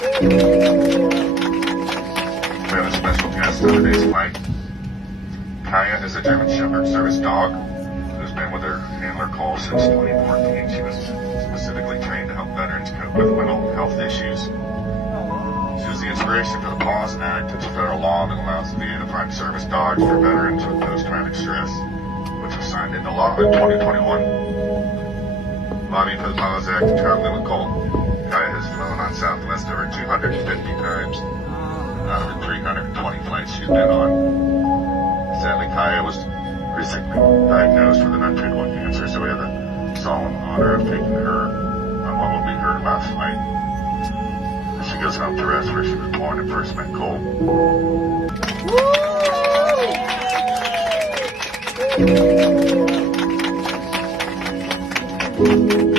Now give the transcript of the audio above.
We have a special guest on today's flight. Kaya is a German Shepherd service dog who's been with her handler Cole since 2014. She was specifically trained to help veterans cope with mental health issues. She was the inspiration for the Pause Act. It's a federal law that allows the VA to find service dogs for veterans with post-traumatic stress, which was signed into law in 2021. Lobbying for the Pause Act and traveling with Cole. Kaya has flown on Southwest over 250 times out of the 320 flights she's been on. Sadly, Kaya was recently diagnosed with an untreatable cancer, so we have the solemn honor of taking her on what will be her last flight. She goes home to rest where she was born and first met Cole. Woo!